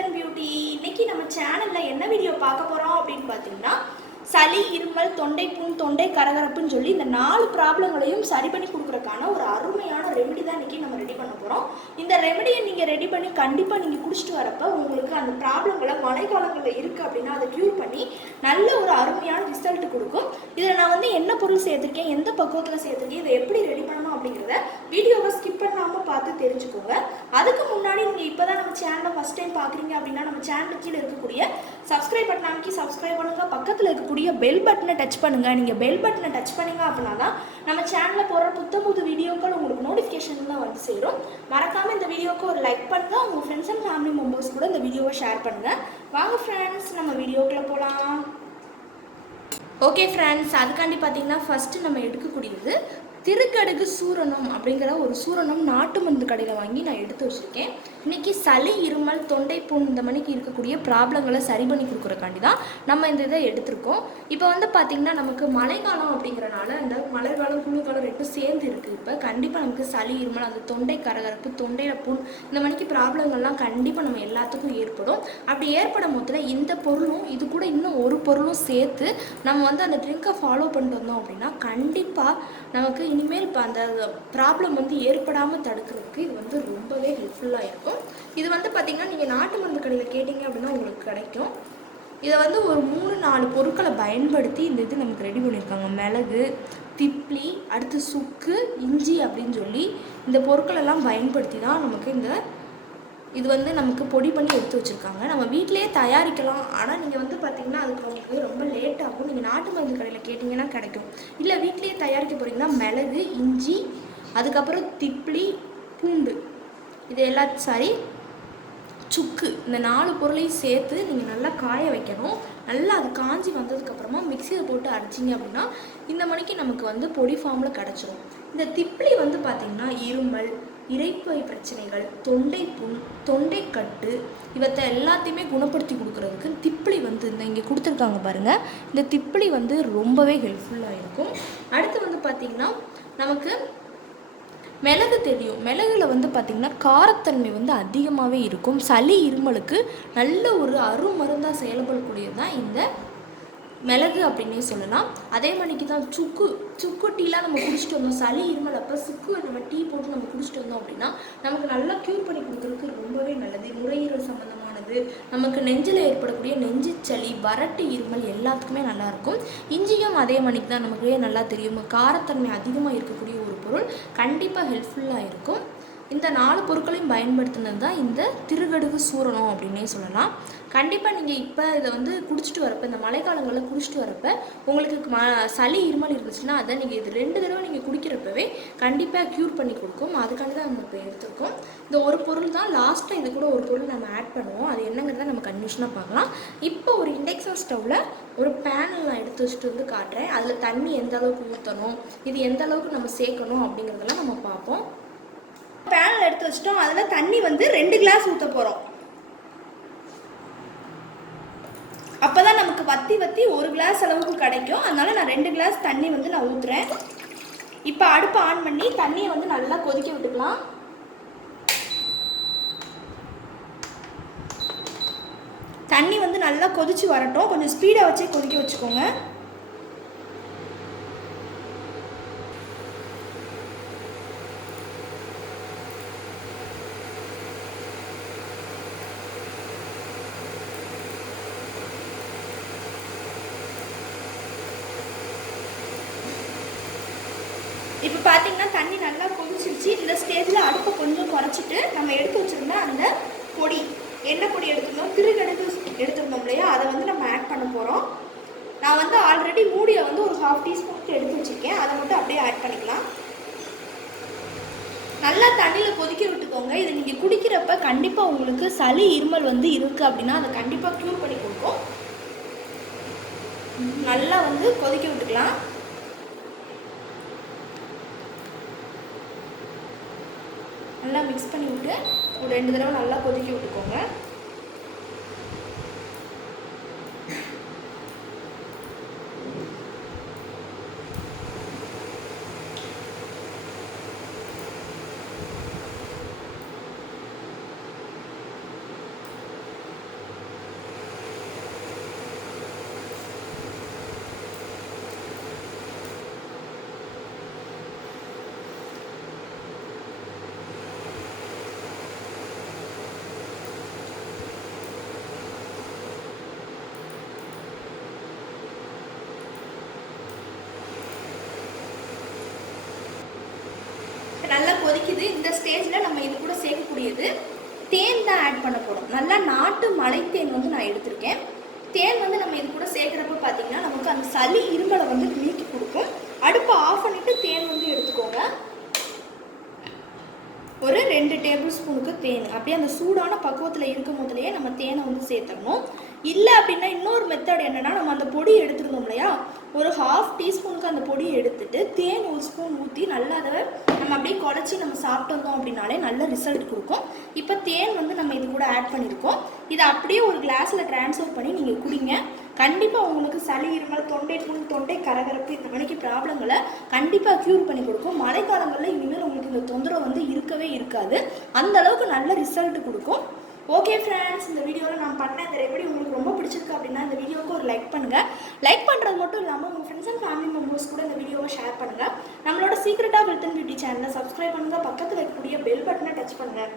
Health and beauty. இன்னைக்கு நம்ம சேனல்ல என்ன வீடியோ பார்க்க போறோம் அப்படின்னு பார்த்தீங்கன்னா, சளி, இருமல், தொண்டை புண், தொண்டை கரகரப்புன்னு சொல்லி இந்த 4 ப்ராப்ளங்களையும் சரி பண்ணி கொடுக்குறதுக்கான ஒரு அருமையான ரெமெடி தான் இன்னைக்கு நம்ம ரெடி பண்ண போறோம். இந்த ரெமெடியை நீங்க ரெடி பண்ணி கண்டிப்பா நீங்க குடிச்சிட்டு வரப்ப உங்களுக்கு அந்த ப்ராப்ளங்களை மழைக்காலங்களில் இருக்கு அப்படின்னா அதை க்யூர் பண்ணி நல்ல ஒரு அருமையான ரிசல்ட் கொடுக்கும். இதில் நான் வந்து என்ன பொருள் சேர்த்துருக்கேன், எந்த பக்குவத்தில் சேர்த்துருக்கேன், இதை எப்படி ரெடி பண்ணணும் அப்படிங்கிறத வீடியோவை ஸ்கிப் பண்ணாமல் பார்த்து தெரிஞ்சுக்கோங்க. அதுக்கு முன்னாடி நீங்கள் இப்போ தான் நம்ம சேனலை ஃபஸ்ட் டைம் பார்க்குறீங்க அப்படின்னா நம்ம சேனலுக்கு கீழே இருக்கக்கூடிய சப்ஸ்கிரைப் பட்டன் அமைக்கி சப்ஸ்கிரைப் பண்ணுங்கள். பக்கத்தில் இருக்கக்கூடிய பெல் பட்டனை டச் பண்ணுங்கள். நீங்கள் பெல் பட்டனை டச் பண்ணிங்க அப்படின்னா தான் நம்ம சேனலில் போடுற புது வீடியோக்கள் உங்களுக்கு நோட்டிஃபிகேஷன் தான் வந்து சேரும். மறக்காமல் இந்த வீடியோவுக்கு ஒரு லைக் பண்ணுங்கள். உங்கள் ஃப்ரெண்ட்ஸ் அண்ட் ஃபேமிலி மெம்பர்ஸ் கூட இந்த வீடியோவை ஷேர் பண்ணுங்கள். வாங்க ஃப்ரெண்ட்ஸ், நம்ம வீடியோக்குள்ளே போகலாம். ஓகே ஃப்ரெண்ட்ஸ், அதுக்காண்டி பார்த்தீங்கன்னா ஃபஸ்ட்டு நம்ம எடுக்கக்கூடியது திருக்கடுகு சூரணம் அப்படிங்கிற ஒரு சூரணம் நாட்டு மருந்து கடையில் வாங்கி நான் எடுத்து வச்சுருக்கேன். இன்றைக்கி சளி, இருமல், தொண்டை புண் இந்த மணிக்கு இருக்கக்கூடிய ப்ராப்ளங்களை சரி பண்ணி கொடுக்குறக்காண்டி தான் நம்ம இந்த இதை எடுத்திருக்கோம். இப்போ வந்து பார்த்திங்கன்னா நமக்கு மழைக்காலம் அப்படிங்கிறனால இந்த மழைக்காலம் குளிர்காலம் ரெண்டும் சேர்ந்து இருக்குது. இப்போ கண்டிப்பாக நமக்கு சளி, இருமல், அந்த தொண்டை கரகரப்பு, தொண்டையில் புண் இந்த மணிக்கு ப்ராப்ளங்கள்லாம் கண்டிப்பாக நம்ம எல்லாத்துக்கும் ஏற்படும். அப்படி ஏற்படும் போதில் இந்த பொருளும் இது கூட இன்னும் ஒரு பொருளும் சேர்த்து நம்ம வந்து அந்த ட்ரிங்கை ஃபாலோ பண்ணிட்டு வந்தோம் அப்படின்னா கண்டிப்பாக நமக்கு இனிமேல் இப்போ அந்த ப்ராப்ளம் வந்து ஏற்படாமல் தடுக்கிறதுக்கு இது வந்து ரொம்பவே ஹெல்ப்ஃபுல்லாக இருக்கும். இது வந்து பார்த்திங்கன்னா நீங்கள் நாட்டு மருந்து கடையில் கேட்டிங்க அப்படின்னா உங்களுக்கு கிடைக்கும். இதை வந்து ஒரு 3-4 பொருட்களை பயன்படுத்தி இந்த இது நமக்கு ரெடி பண்ணியிருக்காங்க. மிளகு, திப்ளி, அடுத்து சுக்கு, இஞ்சி அப்படின்னு சொல்லி இந்த பொருட்களெல்லாம் பயன்படுத்தி தான் நமக்கு இது வந்து நமக்கு பொடி பண்ணி எடுத்து வச்சுருக்காங்க. நம்ம வீட்டிலேயே தயாரிக்கலாம். ஆனால் நீங்கள் வந்து பார்த்திங்கன்னா அதுக்கு உங்களுக்கு ரொம்ப லேட் ஆகும். நீங்கள் நாட்டு மருந்து கடையில் கேட்டிங்கன்னா கிடைக்கும். இல்லை வீட்டிலேயே தயாரிக்க போகிறீங்கன்னா மிளகு, இஞ்சி, அதுக்கப்புறம் திப்ளி, பூண்டு, இது சுக்கு, இந்த 4 பொருளையும் சேர்த்து நீங்கள் நல்லா காய வைக்கணும். நல்லா அது காஞ்சி வந்ததுக்கப்புறமா மிக்சியில் போட்டு அரைச்சிங்க அப்படின்னா இந்த மணிக்கு நமக்கு வந்து பொடி ஃபார்மில் கிடச்சிரும். இந்த திப்ளி வந்து பார்த்திங்கன்னா இருமல், இரைப்பை பிரச்சனைகள், தொண்டை புண், தொண்டைக்கட்டு இவற்றை எல்லாத்தையுமே குணப்படுத்தி கொடுக்குறதுக்கு திப்ளி வந்து இங்கே கொடுத்துருக்காங்க பாருங்கள். இந்த திப்ளி வந்து ரொம்பவே ஹெல்ப்ஃபுல்லாக இருக்கும். அடுத்து வந்து பார்த்திங்கன்னா நமக்கு மிளகு தெரியும். மிளகுல வந்து பார்த்திங்கன்னா காரத்தன்மை வந்து அதிகமாகவே இருக்கும். சளி, இருமலுக்கு நல்ல ஒரு அருமருந்தாக செயல்படக்கூடியது தான் இந்த மிளகு அப்படின்னே சொல்லலாம். அதே மணிக்கு தான் சுக்கு டீலாம் நம்ம குடிச்சிட்டு வந்தோம். சளி, இருமல் அப்போ சுக்கு நம்ம டீ போட்டு நம்ம குடிச்சிட்டு வந்தோம் அப்படின்னா நமக்கு நல்லா க்யூர் பண்ணி கொடுக்குறதுக்கு ரொம்பவே நல்லது. நுரையீரல் சம்மந்தமானது, நமக்கு நெஞ்சில் ஏற்படக்கூடிய நெஞ்சு சளி, வறட்டு, இருமல் எல்லாத்துக்குமே நல்லாயிருக்கும். இஞ்சியும் அதே மணிக்கு தான் நமக்கு நல்லா தெரியும். காரத்தன்மை அதிகமாக இருக்கக்கூடிய ஒரு பொருள், கண்டிப்பாக ஹெல்ப்ஃபுல்லாக இருக்கும். இந்த 4 பொருட்களையும் பயன்படுத்தினது தான் இந்த திருக்கடுகு சூரணம் அப்படின்னே சொல்லலாம். கண்டிப்பாக நீங்கள் இப்போ இதை வந்து குடிச்சிட்டு வரப்போ, இந்த மழைக்காலங்களில் குடிச்சிட்டு வரப்போ உங்களுக்கு சளி, இருமல் இருந்துச்சுன்னா அதை நீங்கள் இது 2 தடவை நீங்கள் குடிக்கிறப்பவே கண்டிப்பாக க்யூர் பண்ணி கொடுக்கும். அதுக்காண்டி தான் நம்ம இப்போ எடுத்துருக்கோம். இந்த ஒரு பொருள் தான் லாஸ்ட்டாக இது கூட ஒரு பொருள் நம்ம ஆட் பண்ணுவோம். அது என்னங்கிறத நம்ம கன்ஃபியூஷனாக பார்க்கலாம். இப்போ ஒரு இண்டக்ஷன் ஸ்டவ்வில் ஒரு பேனில் நான் எடுத்து வச்சுட்டு வந்து காட்டுறேன். அதில் தண்ணி எந்த அளவுக்கு ஊற்றணும், இது எந்த அளவுக்கு நம்ம சேர்க்கணும் அப்படிங்கிறதெல்லாம் நம்ம பார்ப்போம். பேனில் எடுத்து வச்சிட்டோம். அதில் தண்ணி வந்து 2 கிளாஸ் ஊற்ற போகிறோம். அப்போ தான் நமக்கு வத்தி 1 கிளாஸ் அளவுக்கு கிடைக்கும். அதனால நான் 2 கிளாஸ் தண்ணி வந்து நான் ஊற்றுறேன். இப்போ அடுப்பை ஆன் பண்ணி தண்ணியை வந்து நல்லா கொதிக்க விட்டுக்கலாம். தண்ணி வந்து நல்லா கொதிச்சு வரட்டும். கொஞ்சம் ஸ்பீடாக வச்சே கொதிக்க வச்சுக்கோங்க. இப்போ பார்த்தீங்கன்னா தண்ணி நல்லா கொதிச்சிருச்சு. இந்த ஸ்டேஜில் அடுப்பை கொஞ்சம் குறைச்சிட்டு நம்ம எடுத்து வச்சுருந்தா அந்த பொடி, எண்ணெய் பொடி எடுத்துருந்தோம், திருக்கடுகு எடுத்துருந்தோம் இல்லையா, அதை வந்து நம்ம ஆட் பண்ண போகிறோம். நான் வந்து ஆல்ரெடி மூடியை வந்து ஒரு 1/2 டீஸ்பூனுக்கு எடுத்து வச்சுருக்கேன். அதை மட்டும் அப்படியே ஆட் பண்ணிக்கலாம். நல்லா தண்ணியில் கொதிக்க விட்டுக்கோங்க. இதை நீங்கள் குடிக்கிறப்ப கண்டிப்பாக உங்களுக்கு சளி, இருமல் வந்து இருக்குது அப்படின்னா அதை கண்டிப்பாக க்யூர் பண்ணி கொடுக்கும். நல்லா வந்து கொதிக்க விட்டுக்கலாம். நல்லா மிக்ஸ் பண்ணி விட்டு ஒரு 2 தடவை நல்லா கொதிக்க விட்டுக்கோங்க. கொதிக்குது. இந்த ஸ்டேஜில் நம்ம இது கூட சேர்க்கக்கூடியது தேன் தான் ஆட் பண்ண போகிறோம். நல்லா நாட்டு மலை தேன் வந்து நான் எடுத்திருக்கேன். தேன் வந்து நம்ம இது கூட சேர்க்குறப்ப பார்த்தீங்கன்னா நமக்கு அந்த சளி இருமலை வந்து நீக்கி கொடுக்கும். அடுப்பை ஆஃப் பண்ணிவிட்டு தேன் வந்து எடுத்துக்கோங்க. ஒரு 2 டேபிள் ஸ்பூனுக்கு தேன் அப்படியே அந்த சூடான பக்குவத்தில் இருக்கும் போதுலேயே நம்ம தேனை வந்து சேர்த்துடணும். இல்லை அப்படின்னா இன்னொரு மெத்தட் என்னென்னா, நம்ம அந்த பொடி எடுத்துருந்தோம் இல்லையா, ஒரு 1/2 டீஸ்பூனுக்கு அந்த பொடியை எடுத்துட்டு தேன் 1 ஸ்பூன் ஊற்றி நல்லா அதை நம்ம அப்படியே குழச்சி நம்ம சாப்பிட்டு வந்தோம் அப்படின்னாலே நல்ல ரிசல்ட் கொடுக்கும். இப்போ தேன் வந்து நம்ம இது கூட ஆட் பண்ணியிருக்கோம். இதை அப்படியே ஒரு கிளாஸில் ட்ரான்ஸ்ஃபர் பண்ணி நீங்கள் குடிங்க. கண்டிப்பாக உங்களுக்கு சளி இருமல், தொண்டை புண், தொண்டை கரகரப்பு இந்த மணிக்கு ப்ராப்ளங்களை கண்டிப்பாக க்யூர் பண்ணி கொடுக்கும். மழைக்காலங்களில் இனிமேல் உங்களுக்கு இந்த தொந்தரவு வந்து இருக்கவே இருக்காது. அந்த அளவுக்கு நல்ல ரிசல்ட் கொடுக்கும். ஓகே ஃப்ரெண்ட்ஸ், இந்த வீடியோவில் நான் பண்ண இந்த ரெமெடி உங்களுக்கு ரொம்ப பிடிச்சிருக்கு அப்படின்னா இந்த வீடியோவுக்கு ஒரு லைக் பண்ணுங்கள். லைக் பண்ணுறது மட்டும் இல்லாமல் உங்கள் ஃப்ரெண்ட்ஸ் அண்ட் ஃபேமிலி மெம்பர்ஸ் கூட இந்த வீடியோவை ஷேர் பண்ணுங்கள். நம்மளோட secret of health and beauty சேனலை சப்ஸ்கிரைப் பண்ணுங்கள். பக்கத்தில் இருக்கக்கூடிய பெல் பட்டனை டச் பண்ணுங்கள்.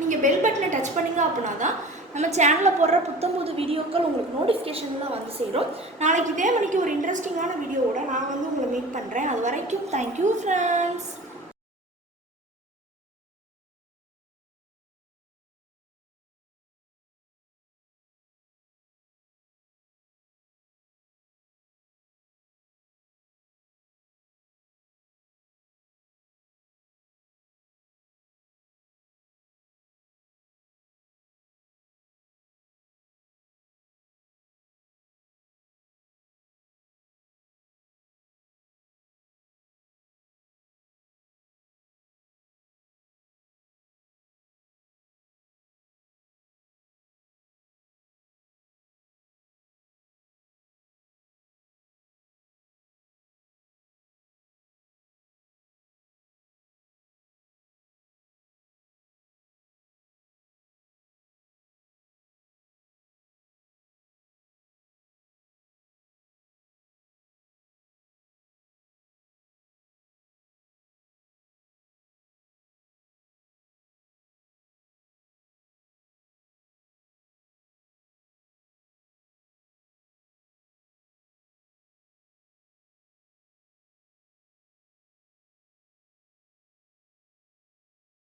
நீங்கள் பெல் பட்டனை டச் பண்ணிங்க அப்படின்னா தான் நம்ம சேனலில் போடுற புத்தம்புது வீடியோக்கள் உங்களுக்கு நோட்டிஃபிகேஷனில் வந்து சேரும். நாளைக்கு இதே மணிக்கு ஒரு இன்ட்ரெஸ்டிங்கான வீடியோவோட நான் வந்து உங்களை மீட் பண்ணுறேன். அது வரைக்கும் தேங்க்யூ ஃப்ரெண்ட்ஸ்.